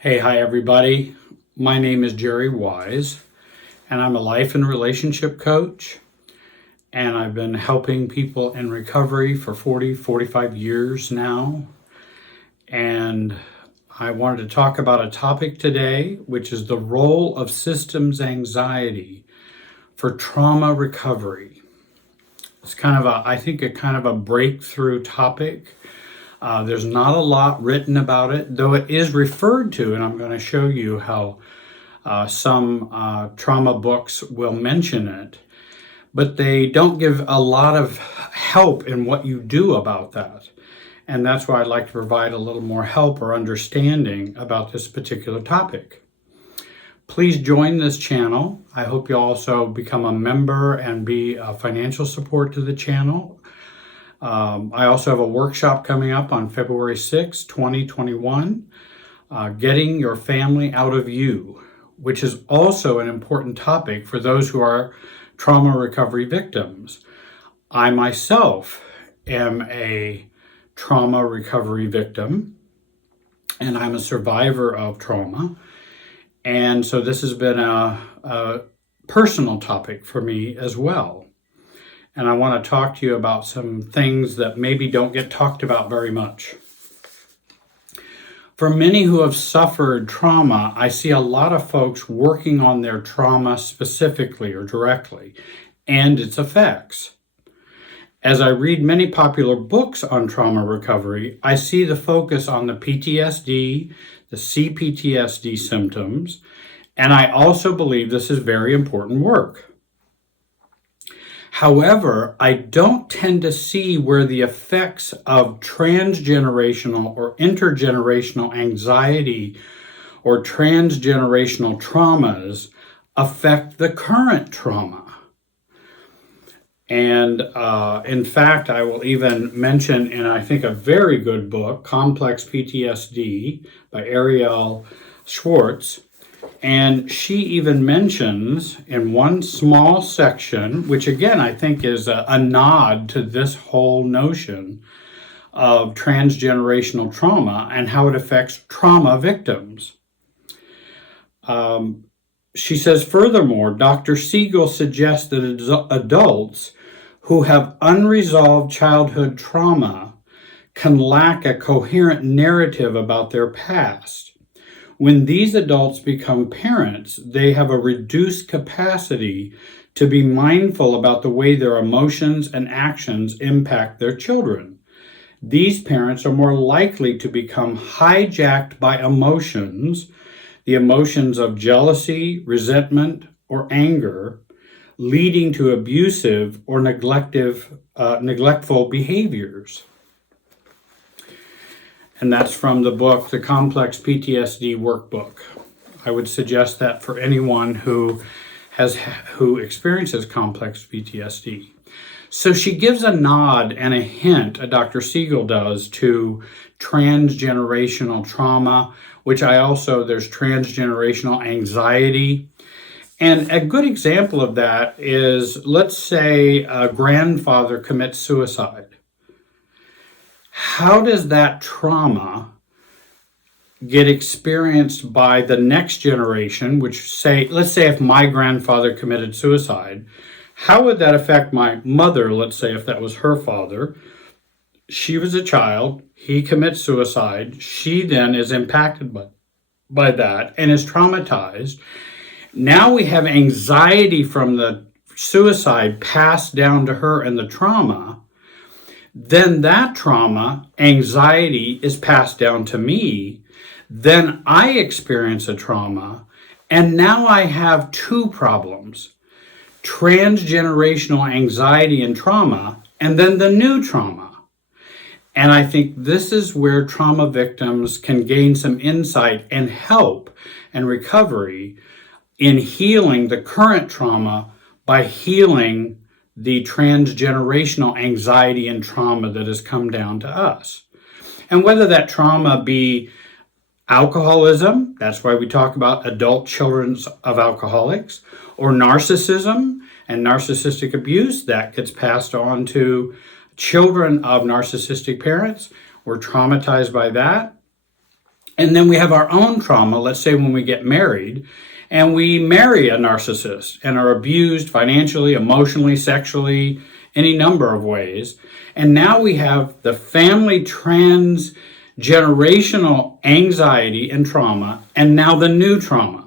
Hi everybody. My name is Jerry Wise, and I'm a life and relationship coach, and I've been helping people in recovery for 45 years now. And I wanted to talk about a topic today, which is the role of systems anxiety for trauma recovery. It's I think, a kind of a breakthrough topic. There's not a lot written about it, though it is referred to, and I'm going to show you how some trauma books will mention it, but they don't give a lot of help in what you do about that. And that's why I'd like to provide a little more help or understanding about this particular topic. Please join this channel. I hope you also become a member and be a financial support to the channel. I also have a workshop coming up on February 6, 2021, Getting Your Family Out of You, which is also an important topic for those who are trauma recovery victims. I myself am a trauma recovery victim, and I'm a survivor of trauma. And so this has been a personal topic for me as well. And I want to talk to you about some things that maybe don't get talked about very much. For many who have suffered trauma, I see a lot of folks working on their trauma specifically or directly and its effects. As I read many popular books on trauma recovery, I see the focus on the PTSD, the CPTSD symptoms, and I also believe this is very important work. However, I don't tend to see where the effects of transgenerational or intergenerational anxiety or transgenerational traumas affect the current trauma. And in fact, I will even mention in, I think, a very good book, Complex PTSD by Arielle Schwartz. And she even mentions in one small section, which again I think is a nod to this whole notion of transgenerational trauma and how it affects trauma victims. She says, furthermore, Dr. Siegel suggests that adults who have unresolved childhood trauma can lack a coherent narrative about their past. When these adults become parents, they have a reduced capacity to be mindful about the way their emotions and actions impact their children. These parents are more likely to become hijacked by emotions, the emotions of jealousy, resentment, or anger, leading to abusive or neglectful behaviors. And that's from the book, The Complex PTSD Workbook. I would suggest that for anyone who experiences complex PTSD. So she gives a nod and a hint, Dr. Siegel does, to transgenerational trauma, which there's transgenerational anxiety. And a good example of that is, let's say a grandfather commits suicide. How does that trauma get experienced by the next generation, let's say if my grandfather committed suicide, how would that affect my mother, let's say if that was her father? She was a child, he commits suicide, she then is impacted by that and is traumatized. Now we have anxiety from the suicide passed down to her and the trauma. Then that trauma, anxiety, is passed down to me. Then I experience a trauma, and now I have two problems: transgenerational anxiety and trauma, and then the new trauma. And I think this is where trauma victims can gain some insight and help and recovery in healing the current trauma by healing the transgenerational anxiety and trauma that has come down to us. And whether that trauma be alcoholism, that's why we talk about adult children of alcoholics, or narcissism and narcissistic abuse that gets passed on to children of narcissistic parents, we're traumatized by that, And then we have our own trauma. Let's say when we get married and we marry a narcissist and are abused financially, emotionally, sexually, any number of ways. And now we have the family transgenerational anxiety and trauma, and now the new trauma.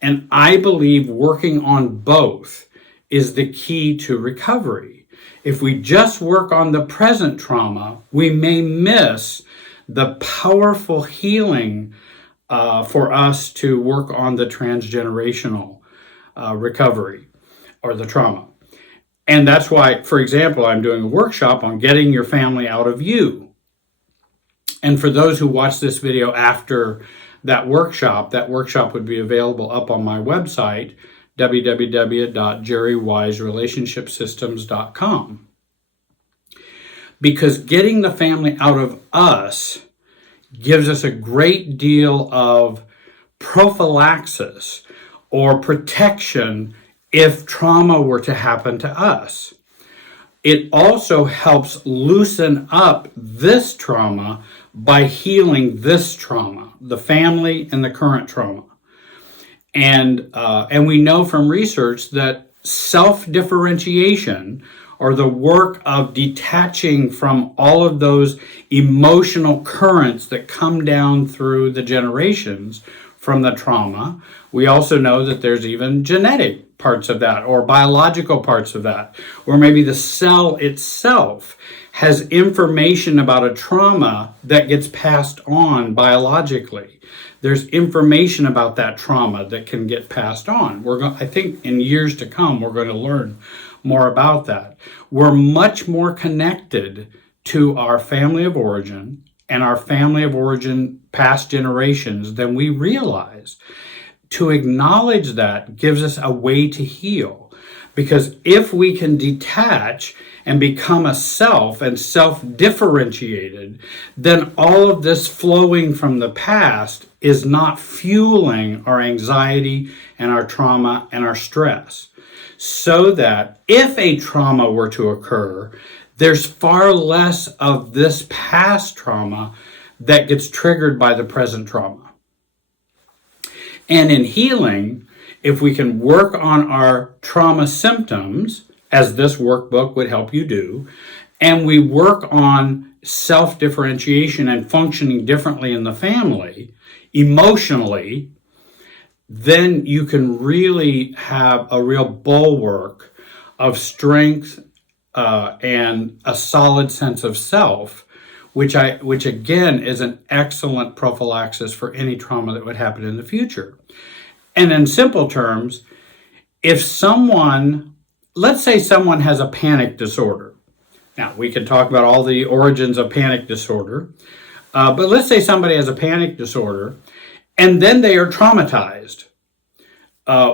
And I believe working on both is the key to recovery. If we just work on the present trauma, we may miss the powerful healing for us to work on the transgenerational recovery or the trauma. And that's why, for example, I'm doing a workshop on getting your family out of you. And for those who watch this video after that workshop would be available up on my website, www.jerrywiserelationshipsystems.com. Because getting the family out of us gives us a great deal of prophylaxis or protection if trauma were to happen to us. It also helps loosen up this trauma by healing this trauma, the family and the current trauma. And we know from research that self-differentiation, or the work of detaching from all of those emotional currents that come down through the generations from the trauma. We also know that there's even genetic parts of that or biological parts of that, or maybe the cell itself has information about a trauma that gets passed on biologically. There's information about that trauma that can get passed on. I think in years to come, we're going to learn more about that. We're much more connected to our family of origin and our family of origin past generations than we realize. To acknowledge that gives us a way to heal. Because if we can detach and become a self and self-differentiated, then all of this flowing from the past is not fueling our anxiety and our trauma and our stress. So that if a trauma were to occur, there's far less of this past trauma that gets triggered by the present trauma. And in healing, if we can work on our trauma symptoms, as this workbook would help you do, and we work on self-differentiation and functioning differently in the family, emotionally, then you can really have a real bulwark of strength and a solid sense of self, which again is an excellent prophylaxis for any trauma that would happen in the future. And in simple terms, if let's say someone has a panic disorder. Now, we can talk about all the origins of panic disorder, but let's say somebody has a panic disorder and then they are traumatized,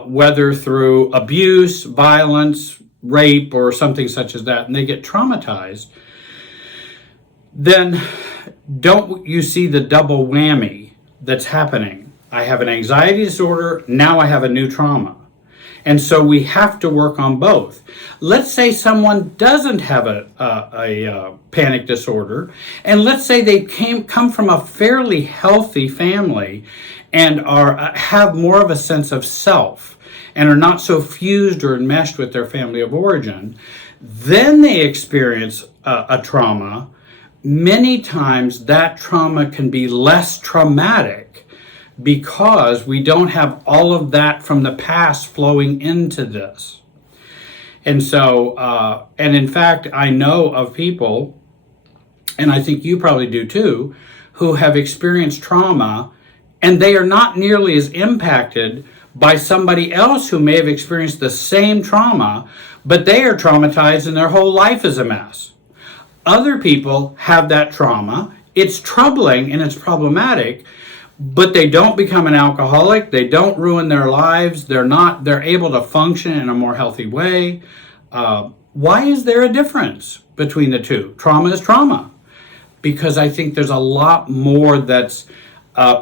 whether through abuse, violence, rape, or something such as that, and they get traumatized, then don't you see the double whammy that's happening? I have an anxiety disorder, now I have a new trauma. And so we have to work on both. Let's say someone doesn't have a panic disorder, and let's say they come from a fairly healthy family and have more of a sense of self and are not so fused or enmeshed with their family of origin. Then they experience a trauma. Many times that trauma can be less traumatic because we don't have all of that from the past flowing into this. And so, and in fact, I know of people, and I think you probably do too, who have experienced trauma and they are not nearly as impacted by somebody else who may have experienced the same trauma, but they are traumatized and their whole life is a mess. Other people have that trauma. It's troubling and it's problematic, but they don't become an alcoholic. They don't ruin their lives. They're able to function in a more healthy way. Why is there a difference between the two? Trauma is trauma. Because I think there's a lot more that's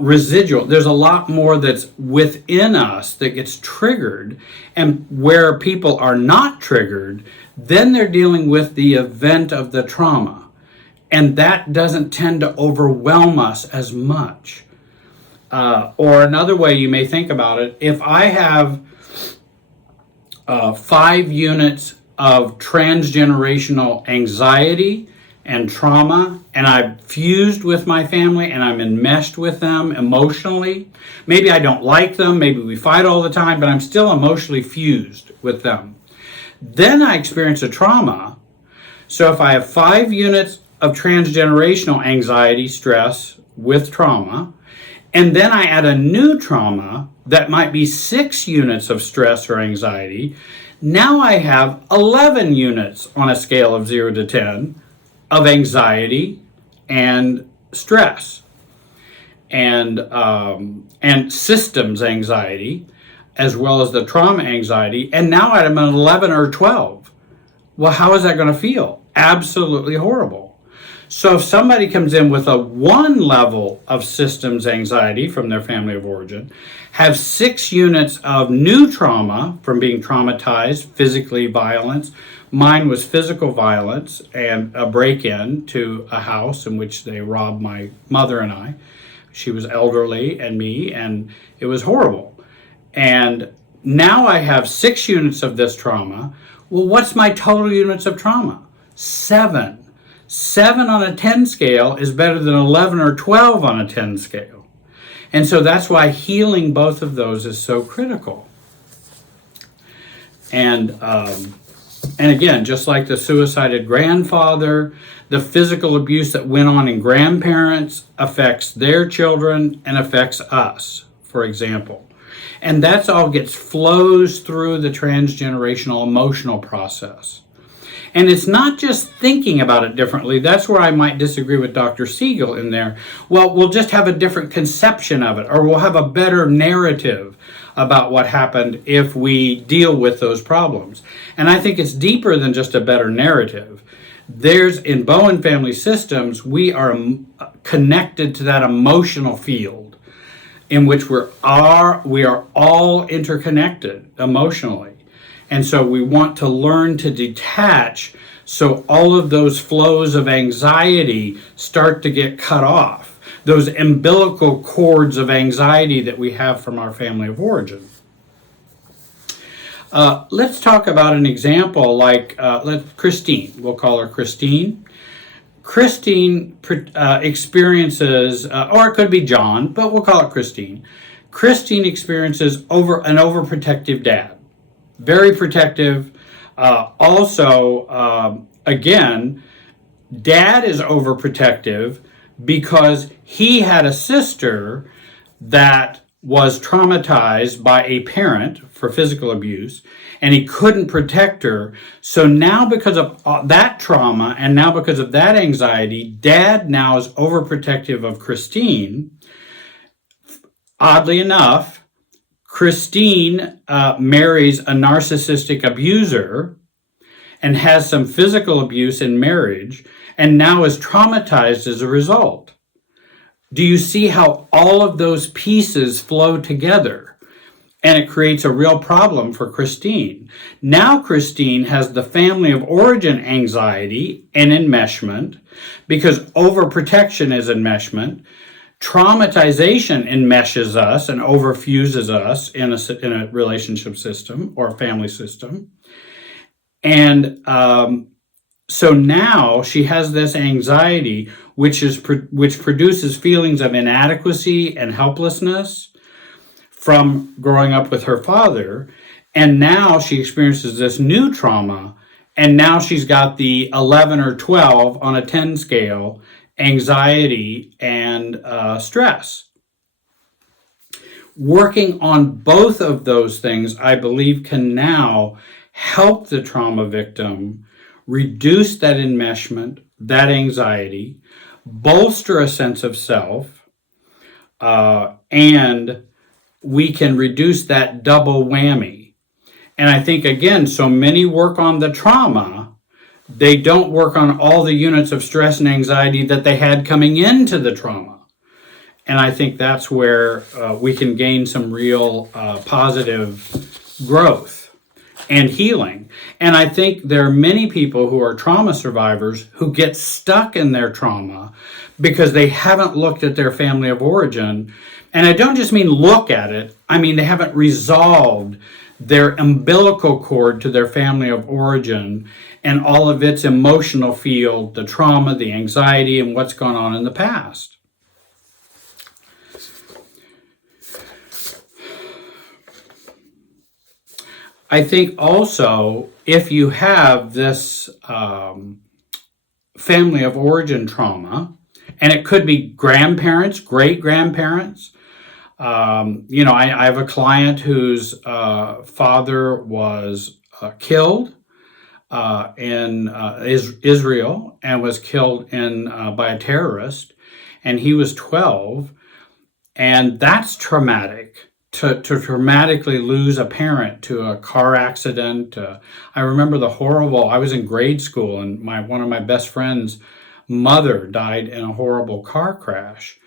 residual. There's a lot more that's within us that gets triggered. And where people are not triggered, then they're dealing with the event of the trauma. And that doesn't tend to overwhelm us as much. Or another way you may think about it, if I have 5 units of transgenerational anxiety and trauma, and I've fused with my family and I'm enmeshed with them emotionally. Maybe I don't like them, maybe we fight all the time, but I'm still emotionally fused with them. Then I experience a trauma. So if I have 5 units of transgenerational anxiety, stress with trauma, and then I add a new trauma that might be 6 units of stress or anxiety, now I have 11 units on a scale of 0 to 10 of anxiety and stress and systems anxiety, as well as the trauma anxiety. And now I'm at 11 or 12. Well, how is that going to feel? Absolutely horrible. So if somebody comes in with a 1 level of systems anxiety from their family of origin, have 6 units of new trauma from being traumatized, physically violence. Mine was physical violence and a break-in to a house in which they robbed my mother and I. She was elderly and me, and it was horrible. And now I have 6 units of this trauma. Well, what's my total units of trauma? 7. 7 on a 10 scale is better than 11 or 12 on a 10 scale. And so that's why healing both of those is so critical. And again, just like the suicided grandfather, the physical abuse that went on in grandparents affects their children and affects us, for example. And that's all flows through the transgenerational emotional process. And it's not just thinking about it differently. That's where I might disagree with Dr. Siegel in there. Well, we'll just have a different conception of it, or we'll have a better narrative about what happened if we deal with those problems. And I think it's deeper than just a better narrative. In Bowen Family Systems, we are connected to that emotional field in which we are all interconnected emotionally. And so we want to learn to detach so all of those flows of anxiety start to get cut off, those umbilical cords of anxiety that we have from our family of origin. Let's talk about an example like Christine. We'll call her Christine. Christine experiences, or it could be John, but we'll call it Christine. Christine experiences an overprotective dad. Very protective. Again, dad is overprotective because he had a sister that was traumatized by a parent for physical abuse, and he couldn't protect her. So now because of that trauma and now because of that anxiety, dad now is overprotective of Christine. Oddly enough, Christine marries a narcissistic abuser and has some physical abuse in marriage and now is traumatized as a result. Do you see how all of those pieces flow together? And it creates a real problem for Christine. Now Christine has the family of origin anxiety and enmeshment because overprotection is enmeshment. Traumatization enmeshes us and overfuses us in a relationship system or a family system. And so now she has this anxiety, which produces feelings of inadequacy and helplessness from growing up with her father. And now she experiences this new trauma. And now she's got the 11 or 12 on a 10 scale anxiety and stress. Working on both of those things, I believe, can now help the trauma victim reduce that enmeshment, that anxiety, bolster a sense of self, and we can reduce that double whammy. And I think, again, so many work on the trauma, they don't work on all the units of stress and anxiety that they had coming into the trauma. And I think that's where we can gain some real positive growth and healing. And I think there are many people who are trauma survivors who get stuck in their trauma because they haven't looked at their family of origin. And I don't just mean look at it, I mean they haven't resolved their umbilical cord to their family of origin and all of its emotional field, the trauma, the anxiety, and what's gone on in the past. I think also if you have this family of origin trauma, and it could be grandparents, great-grandparents. I have a client whose father was killed in Israel and was killed by a terrorist, and he was 12, and that's traumatic. To dramatically lose a parent to a car accident. I remember I was in grade school and one of my best friends' mother died in a horrible car crash.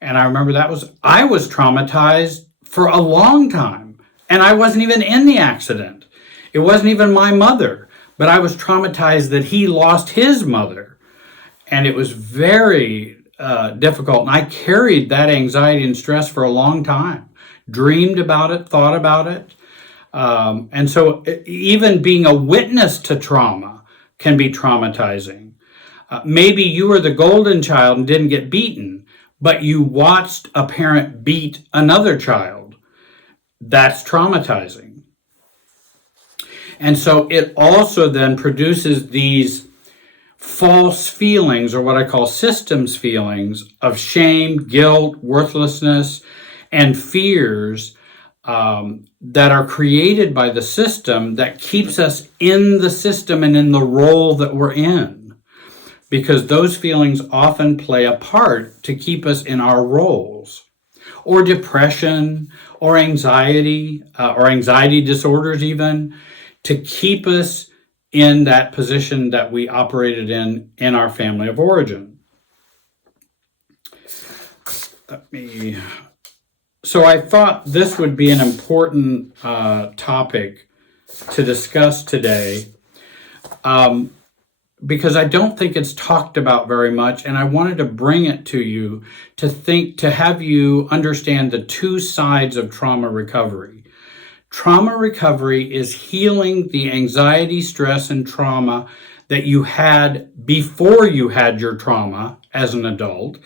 And I remember I was traumatized for a long time. And I wasn't even in the accident. It wasn't even my mother, but I was traumatized that he lost his mother. And it was very difficult. And I carried that anxiety and stress for a long time. Dreamed about it, thought about it. And so even being a witness to trauma can be traumatizing. Maybe you were the golden child and didn't get beaten, but you watched a parent beat another child. That's traumatizing. And so it also then produces these false feelings, or what I call systems feelings, of shame, guilt, worthlessness, and fears that are created by the system that keeps us in the system and in the role that we're in. Because those feelings often play a part to keep us in our roles. Or depression, or anxiety disorders even, to keep us in that position that we operated in our family of origin. So I thought this would be an important topic to discuss today because I don't think it's talked about very much, and I wanted to bring it to you to have you understand the two sides of trauma recovery. Trauma recovery is healing the anxiety, stress, and trauma that you had before you had your trauma as an adult.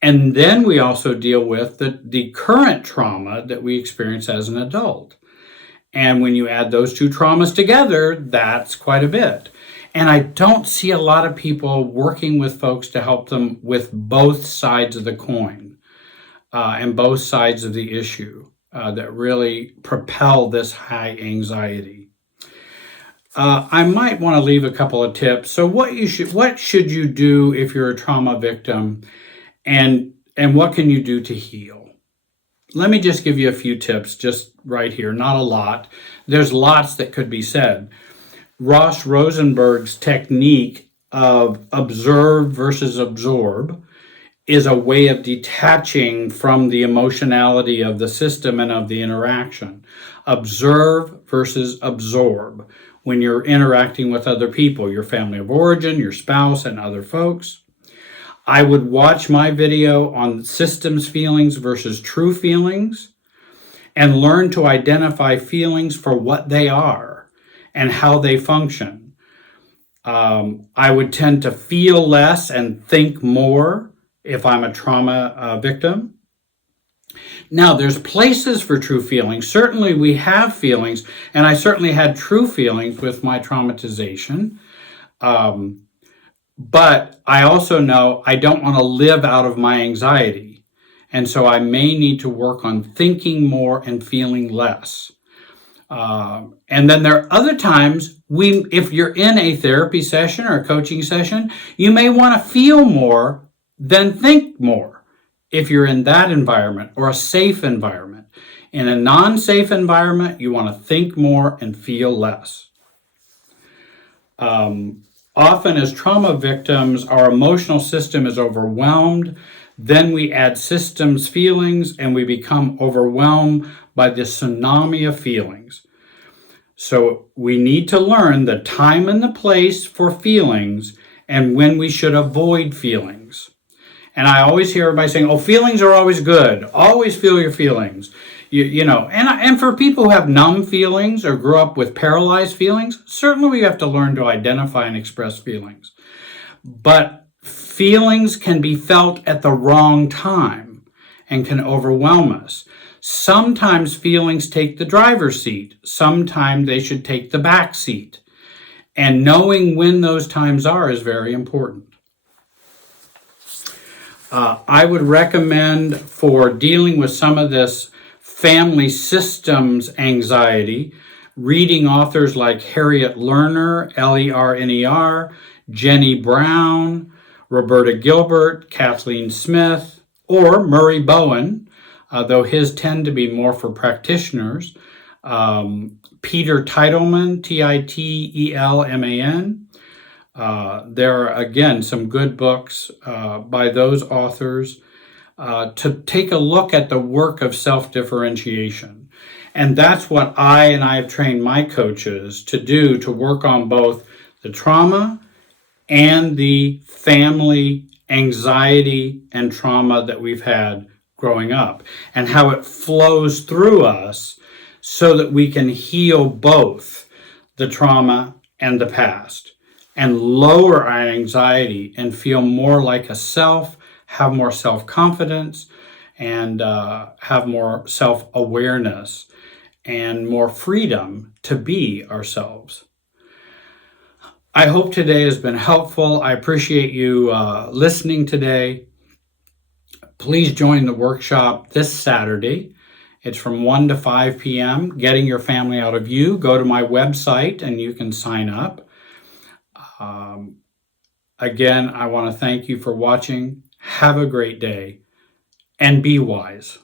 And then we also deal with the current trauma that we experience as an adult. And when you add those two traumas together, that's quite a bit. And I don't see a lot of people working with folks to help them with both sides of the coin and both sides of the issue that really propel this high anxiety. I might want to leave a couple of tips. So what should you do if you're a trauma victim? And what can you do to heal? Let me just give you a few tips just right here, not a lot. There's lots that could be said. Ross Rosenberg's technique of observe versus absorb is a way of detaching from the emotionality of the system and of the interaction. Observe versus absorb when you're interacting with other people, your family of origin, your spouse, and other folks. I would watch my video on systems feelings versus true feelings and learn to identify feelings for what they are and how they function. I would tend to feel less and think more if I'm a trauma victim. Now, there's places for true feelings. Certainly we have feelings, and I certainly had true feelings with my traumatization. But I also know I don't want to live out of my anxiety. And so I may need to work on thinking more and feeling less. And then there are other times if you're in a therapy session or a coaching session, you may want to feel more than think more if you're in that environment or a safe environment. In a non-safe environment, you want to think more and feel less. Often as trauma victims, our emotional system is overwhelmed. Then we add systems feelings and we become overwhelmed by the tsunami of feelings. So we need to learn the time and the place for feelings and when we should avoid feelings. And I always hear everybody saying, oh, feelings are always good. Always feel your feelings. And for people who have numb feelings or grew up with paralyzed feelings, certainly we have to learn to identify and express feelings. But feelings can be felt at the wrong time and can overwhelm us. Sometimes feelings take the driver's seat. Sometimes they should take the back seat. And knowing when those times are is very important. I would recommend, for dealing with some of this family systems anxiety, reading authors like Harriet Lerner, Lerner, Jenny Brown, Roberta Gilbert, Kathleen Smith, or Murray Bowen, though his tend to be more for practitioners, Peter Titelman, Titelman. There are, again, some good books by those authors to take a look at the work of self-differentiation. And that's what I have trained my coaches to do, to work on both the trauma and the family anxiety and trauma that we've had growing up, and how it flows through us so that we can heal both the trauma and the past and lower our anxiety and feel more like a self, have more self-confidence, and have more self-awareness and more freedom to be ourselves. I hope today has been helpful. I appreciate you listening today. Please join the workshop this Saturday. It's from 1 to 5 p.m. Getting Your Family Out of You. Go to my website and you can sign up. Again, I want to thank you for watching. Have a great day and be wise.